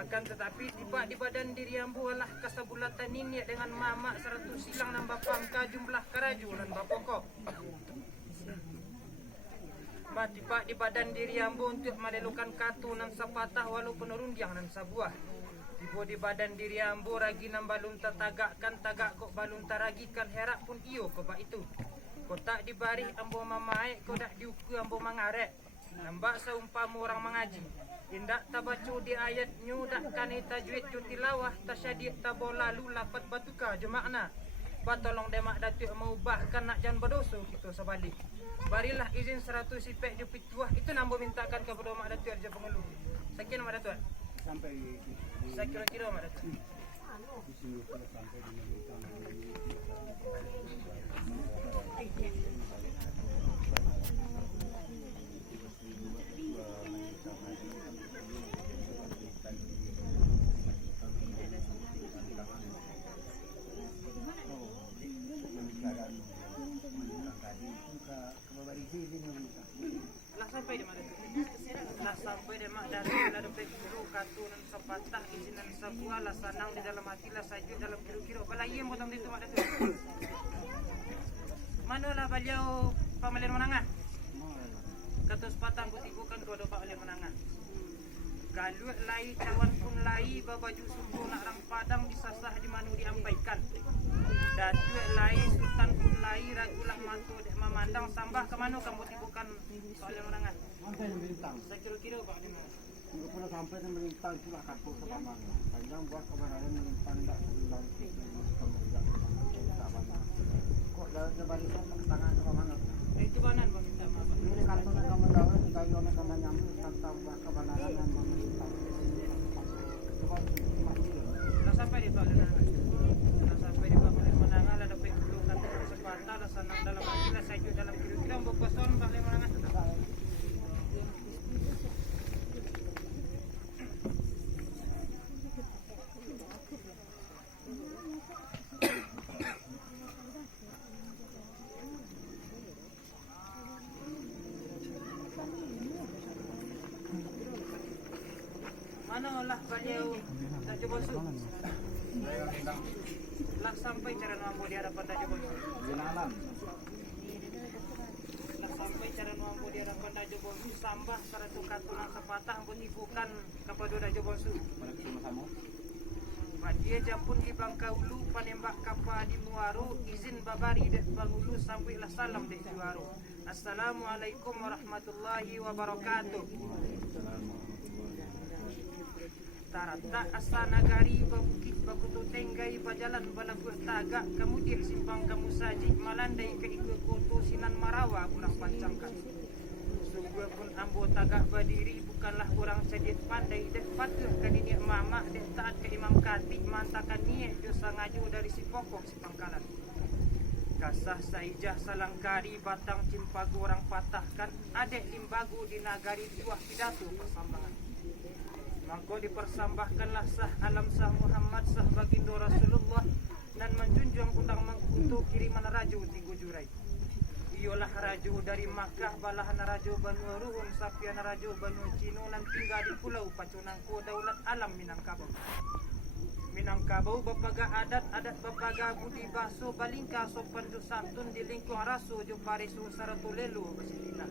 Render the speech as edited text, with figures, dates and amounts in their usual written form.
Akan tetapi tiba di badan diri ambu alah kasabulatan ini dengan mama 100 silang dan bapangka jumlah karaju dan bapokok. Tiba di badan diri ambu untuk melelukan katu nan sapatah walau penurundiang nan sabuah. Tiba di badan diri ambu ragi nan balun tatagakkan tagak kok balun taragikan herak pun iyo kok itu. Kau tak dibari ambu mamae kau dak diuku ambu mangarek. Nambak seumpama orang mengaji. Indak tabacu di ayat nyu dak kani tajwid ju tilawah tasyadik tabola lu lapat batuka je makna. Batolong demak datuk mengubahkan nak jan berdosa kita sebalik. Barilah izin 100 sipek ju pituah itu nambo mintakan kepada mak datuk je pengeluh. Sekian mak datuk. Sampai Saya kira-kira mak datuk. di sini sampai di Melintang. Lah sampai di mana? Lah sampai di mak dari lah dapat biru katunan sepatah izinan sebuah lah sanang di dalam hati lah sajuk dalam kira-kira. Balai yang potong itu mak datuk. Manalah beliau pamalian menangah? Kata sepatang kutibukan dua pamalian menangah. Galuh lai cawan pun lai babaju sumbu nak rang padang disasah di manu diampaikan. Datuk lai sultan pun lai ragulah matu dek memandang sambah ke mana kamu tibukan soalnya menangan. Sampai di Melintang. Saya kira-kira Pak di mana? Enggak pernah sampai di Melintang itu lah kapal pertama. Panjang buat kemarin Melintang tak lantik kok jalan sebalikan tangan ke mana? Itu banan Pak minta maaf. Ini kartunya kamu tahu di kayu sama kamu nyambut tentang kebenaran yang Melintang. Coba masih. Lah sampai di Pak Lenangan. Lah sampai di Pak Lenangan lah dapat pelukan sepatah lah sanang dalam hati lah sajuk dalam kira-kira berpeson Pak Lenangan. Mana lah beliau tak coba su. Lah sampai cara mampu di hadapan tak coba su. Jenalan. Lah sampai cara mampu di hadapan tak coba su. Sambah satu katunan sepatah ampun ibukan kepada tak coba su. Dia jampun di Bangkaulu panembak kapal di Muaru izin babari dek Bangulu sampai lah salam dek Juaru. Assalamualaikum warahmatullahi wabarakatuh. Tarata asa nagari babukit bakutu tenggai bajalan balaguh tagak kemudian simpang kamu saji malandai ke ikut koto sinan marawa kurang pancangkan. Sungguh pun ambo tagak berdiri bukanlah orang sedih pandai dek patuh ke niat mama dek taat ke imam khatib mantakan niat dosa ngaju dari si pokok si pangkalan. Kasah saijah salangkari batang cimpagu orang patahkan adek limbagu di nagari buah pidato persambangan. Mangko dipersambahkanlah sah alam sah Muhammad sah baginda Rasulullah dan menjunjung undang mengkutu kiriman raju tiga jurai. Iolah raju dari Makkah balahan raju Banu Ruhun sapian raju Banu Cino nan tinggal di pulau Pacunangko daulat alam Minangkabau. Minangkabau bapaga adat bapaga budi baso balingka sopan ju santun di lingkung rasu ju parisu saratulelu besitina.